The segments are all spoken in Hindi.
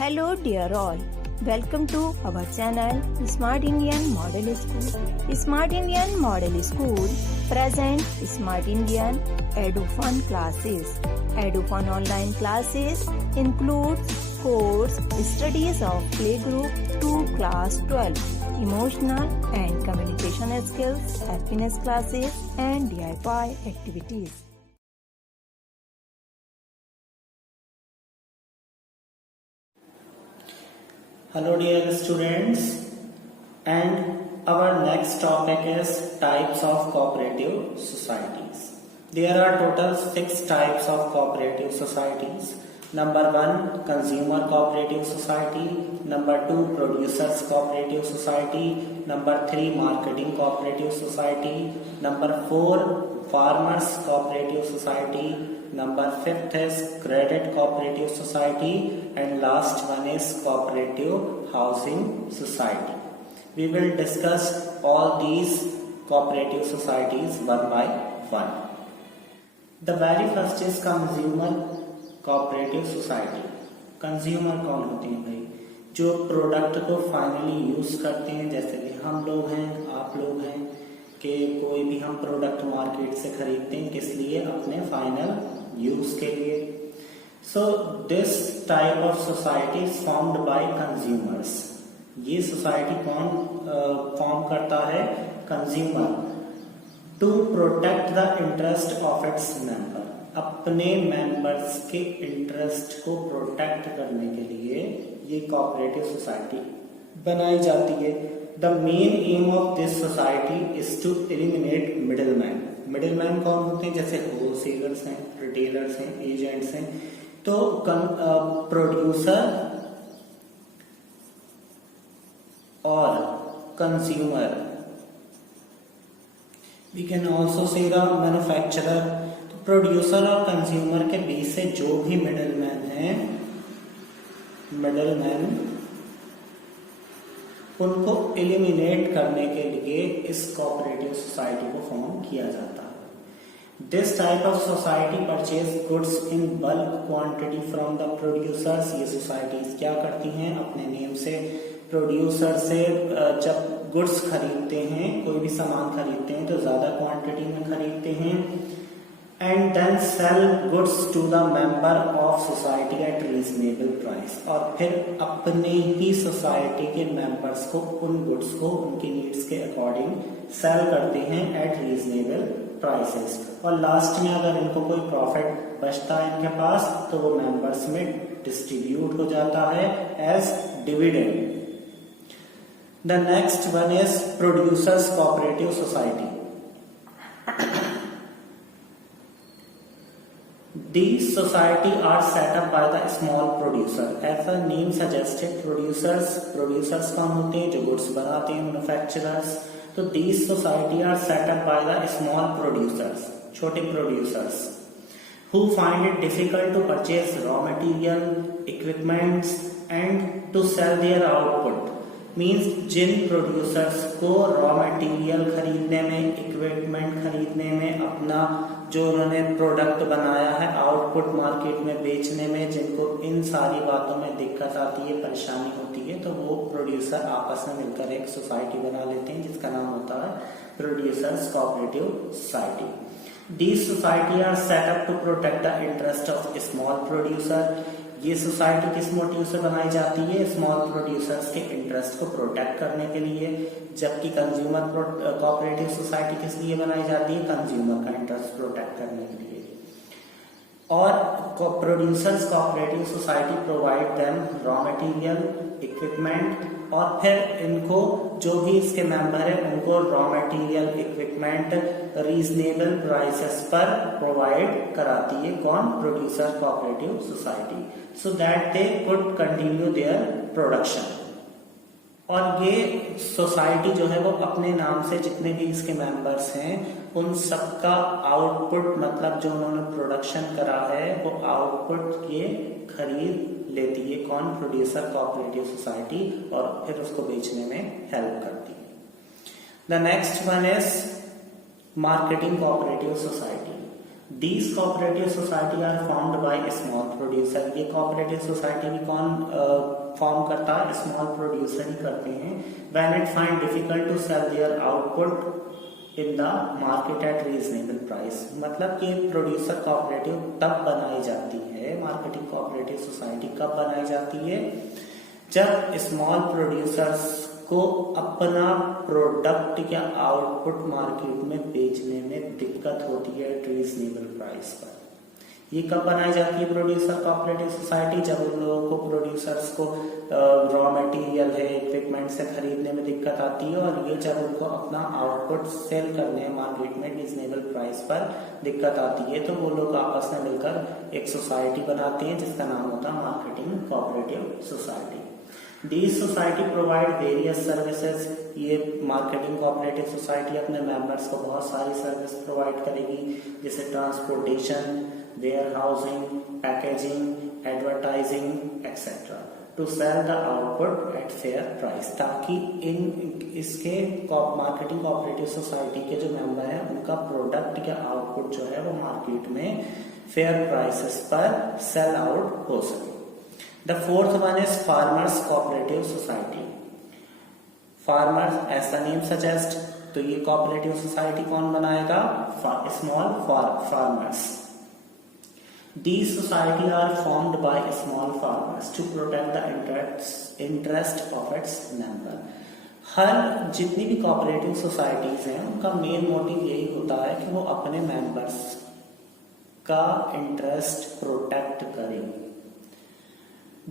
Hello dear all, welcome to our channel Smart Indian Model School. Smart Indian Model School present Smart Indian EduFun classes. EduFun online classes include course studies of playgroup to class 12, emotional and communication skills, happiness classes and DIY activities. Hello dear students, and our next topic is types of cooperative societies. There are total 6 types of cooperative societies. Number 1, consumer cooperative society. Number 2, producers cooperative society. Number 3, marketing cooperative society. Number 4, farmers cooperative society. Number 5th is credit cooperative society, and last one is cooperative housing society. We will discuss all these cooperative societies one by one. The very first is consumer cooperative society. Consumer कौन होते हैं भाई? जो प्रोडक्ट को फाइनली यूज करते हैं, जैसे कि हम लोग हैं, आप लोग हैं, कि कोई भी हम प्रोडक्ट मार्केट से खरीदते हैं, किस लिए? अपने फाइनल यूज के लिए. So this type of society is formed by consumers. ये सोसाइटी कौन फॉर्म करता है? Consumer. To protect the interest of its member. अपने मेंबर्स के इंटरेस्ट को प्रोटेक्ट करने के लिए ये कोऑपरेटिव सोसाइटी बनाई जाती है. The main aim of this society is to eliminate middleman. Middleman कौन होते हैं? जैसे होलसेलर्स हैं, रिटेलर्स हैं, एजेंट्स हैं. तो प्रोड्यूसर और consumer, we can also say the manufacturer. तो प्रोड्यूसर और कंज्यूमर के बीच से जो भी मिडिलमैन है, मिडिलमैन, उनको एलिमिनेट करने के लिए इस कोऑपरेटिव सोसाइटी को फॉर्म किया जाता है. This type of society purchase goods in bulk quantity from the producers. ये सोसाइटीज क्या करती हैं? अपने नेम से प्रोड्यूसर से जब गुड्स खरीदते हैं, कोई भी सामान खरीदते हैं, तो ज्यादा क्वांटिटी में खरीदते हैं, and then sell goods to the member of society at reasonable price. और फिर अपने ही सोसाइटी के मेंबर्स को उन गुड्स को उनकी नीड्स के अकॉर्डिंग सेल करते हैं एट रीजनेबल प्राइसेस. और लास्ट में अगर इनको कोई प्रॉफिट बचता है इनके पास, तो वो मेंबर्स में डिस्ट्रीब्यूट हो जाता है as dividend. The next one is producers cooperative society. These society are set up by the small producer. As the name suggested, producers कौन होते हैं? जो गुड्स बनाते हैं, मैन्युफैक्चरर्स. तो these society are set up by the small producers, छोटे producers, who find it difficult to purchase raw material, equipments and to sell their output. Means जिन प्रोड्यूसर्स को रॉ मटेरियल खरीदने में, इक्विपमेंट खरीदने में, अपना जो उन्होंने प्रोडक्ट बनाया है आउटपुट मार्केट में बेचने में, जिनको इन सारी बातों में दिक्कत आती है, परेशानी होती है, तो वो प्रोड्यूसर आपस में मिलकर एक सोसाइटी बना लेते हैं जिसका नाम होता है producers cooperative society. These society are set up to protect the interest of small producer. ये सोसाइटी किस मोटिव से बनाई जाती है? स्मॉल प्रोड्यूसर्स के इंटरेस्ट को प्रोटेक्ट करने के लिए. जबकि कंज्यूमर कोऑपरेटिव सोसाइटी किस लिए बनाई जाती है? कंज्यूमर का इंटरेस्ट प्रोटेक्ट करने के लिए. और producers cooperative society provide them raw material, equipment, और फिर इनको जो भी इसके मेंबर है उनको raw material, equipment reasonable prices पर प्रोवाइड कराती है. कौन? Producer cooperative society. So that they could continue their production. और ये सोसाइटी जो है वो अपने नाम से जितने भी इसके मेंबर्स हैं उन सबका आउटपुट, मतलब जो उन्होंने प्रोडक्शन करा है, वो आउटपुट ये खरीद लेती है. कौन? Producer cooperative society. और फिर उसको बेचने में हेल्प करती है. The next one is marketing cooperative society. These cooperative society are formed by small producer. ये cooperative society भी कौन फॉर्म करता है? स्मॉल प्रोड्यूसर ही करते हैं. When it find difficult to sell their output in the market at reasonable price. मतलब कि प्रोड्यूसर कोऑपरेटिव तब बनाई जाती है, मार्केटिंग कोऑपरेटिव सोसाइटी कब बनाई जाती है? जब स्मॉल प्रोड्यूसर्स को अपना प्रोडक्ट या आउटपुट मार्केट में बेचने में दिक्कत होती है एट रीजनेबल प्राइस पर. ये कब बनाई जाती है प्रोड्यूसर कोऑपरेटिव सोसाइटी? जब उन लोगों को प्रोड्यूसर्स को रॉ मटेरियल है, इक्विपमेंट से खरीदने में दिक्कत आती है, और ये जब उनको अपना आउटपुट सेल करने मार्केट में रीजनेबल प्राइस पर दिक्कत आती है, तो वो लोग आपस में मिलकर एक सोसाइटी बनाते हैं जिसका नाम होता है marketing cooperative society. These society provide various services. ये मार्केटिंग कोऑपरेटिव सोसाइटी अपने मेंबर्स को बहुत सारी सर्विस प्रोवाइड करेगी, जैसे transportation, warehousing, packaging, advertising etcetera, to sell the output at fair price. ताकि इसके मार्केटिंग कोऑपरेटिव सोसाइटी के जो मेंबर हैं उनका प्रोडक्ट या आउटपुट जो है वो मार्केट में फेयर प्राइसेस पर सेल आउट हो सके. The fourth one is farmers cooperative society. Farmers, as the name suggests, तो ये cooperative society कौन बनाएगा? Small farmers. These society are formed by small farmers to protect the interest of its member. हर जितनी भी cooperative societies हैं उनका मेन मोटिव यही होता है कि वो अपने members का इंटरेस्ट प्रोटेक्ट करें.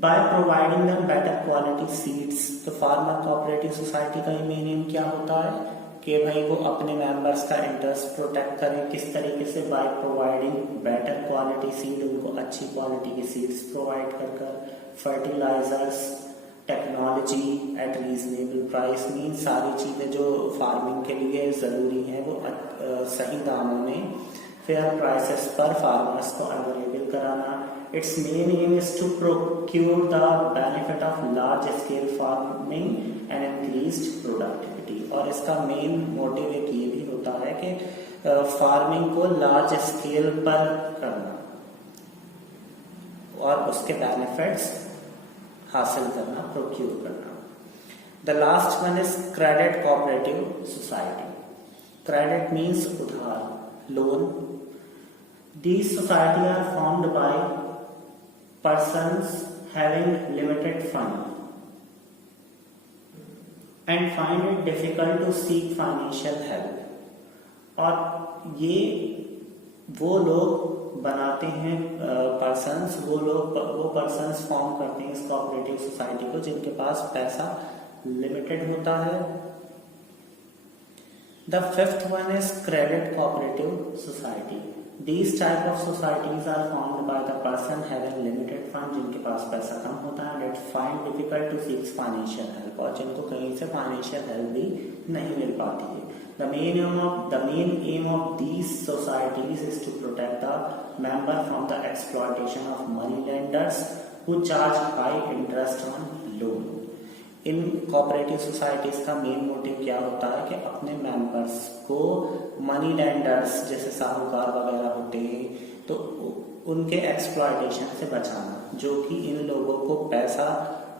By providing them better quality seeds. तो फार्मर कोऑपरेटिव सोसाइटी का मेन एम क्या होता है कि भाई वो अपने मेंबर्स का इंटरेस्ट प्रोटेक्ट करें. किस तरीके से? By providing better quality seed, उनको अच्छी क्वालिटी की सीड्स प्रोवाइड कर, fertilizers, technology at reasonable price. Mean सारी चीजें जो फार्मिंग के लिए जरूरी हैं वो सही दामों में फेयर प्राइसेस पर फार्मर्स को अवेलेबल कराना. Its main aim is to procure the benefit of large scale farming and increased productivity. और इसका मेन मोटिव एक ये भी होता है कि फार्मिंग को लार्ज स्केल पर करना और उसके बेनिफिट्स हासिल करना, प्रोक्यूर करना. The last one is credit cooperative society. Credit means उधार, loan. These society are formed by persons having limited fund and find it difficult to seek financial help. और ये वो लोग बनाते हैं पर्सन्स, वो पर्सन्स फॉर्म करते हैं इस कोऑपरेटिव सोसाइटी को जिनके पास पैसा लिमिटेड होता है. The fifth one is credit cooperative society. These type of societies are formed by the person having limited fund, जिनके पास पैसा कम होता है, that find difficult to seek financial help, और जिनको कहीं से financial help भी नहीं मिल पाती है. The main aim of these societies is to protect the member from the exploitation of money lenders who charge high interest on loan. In cooperative societies का मेन मोटिव क्या होता है कि अपने मेंबर्स को मनी लेंडर्स जैसे साहूकार वगैरह होते हैं तो उनके एक्सप्लॉयटेशन से बचाना, जो कि इन लोगों को पैसा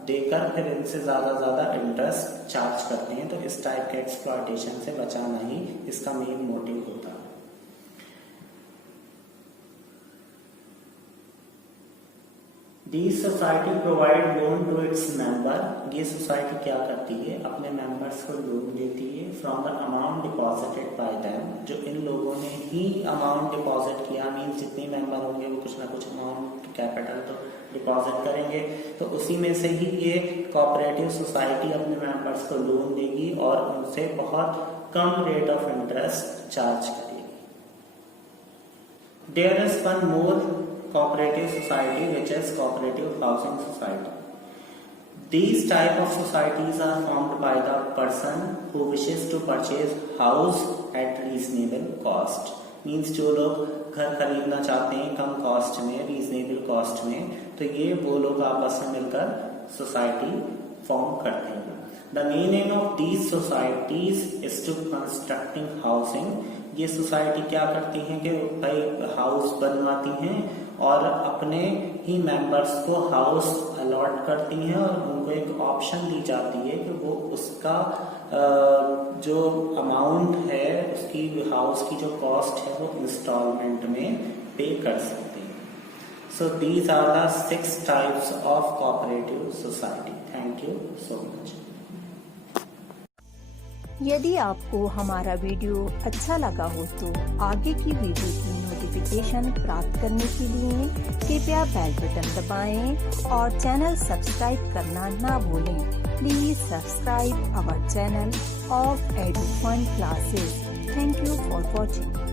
देकर फिर इनसे ज्यादा इंटरेस्ट चार्ज करते हैं. तो इस टाइप के एक्सप्लॉयटेशन से बचाना ही इसका मेन मोटिव होता है. These society provide loan to its member. ये सोसाइटी क्या करती है? अपने मेंबर्स को लोन देती है from the amount deposited bye them. जो इन लोगों ने ही अमाउंट डिपॉजिट किया, मीन्स जितने मेंबर होंगे वो कुछ ना कुछ अमाउंट कैपिटल तो डिपॉजिट करेंगे, तो उसी में से ही ये कोऑपरेटिव सोसाइटी अपने मेंबर्स को लोन देगी और उनसे बहुत कम रेट ऑफ इंटरेस्ट चार्ज करेगी. There is one more cooperative society which is cooperative housing society. These type of societies are formed by the person who wishes to purchase house at reasonable cost. Means जो लोग घर खरीदना चाहते हैं कम कॉस्ट में, रीजनेबल कॉस्ट में, तो ये वो लोग आपस में मिलकर सोसाइटी फॉर्म करते हैं. The main aim of these societies is to constructing housing. ये सोसाइटी क्या करती हैं कि भाई हाउस बनवाती हैं और अपने ही मेंबर्स को हाउस अलॉट करती हैं और उनको एक ऑप्शन दी जाती है कि वो उसका जो अमाउंट है, उसकी हाउस की जो कॉस्ट है वो इंस्टॉलमेंट में पे कर सकते हैं। So these are the 6 types of cooperative society. Thank you so much. यदि आपको हमारा वीडियो अच्छा लगा हो तो आगे की वीडियो की नोटिफिकेशन प्राप्त करने के लिए कृपया बेल बटन दबाएं और चैनल सब्सक्राइब करना ना भूलें। Please subscribe our channel of Edufun classes. Thank you for watching.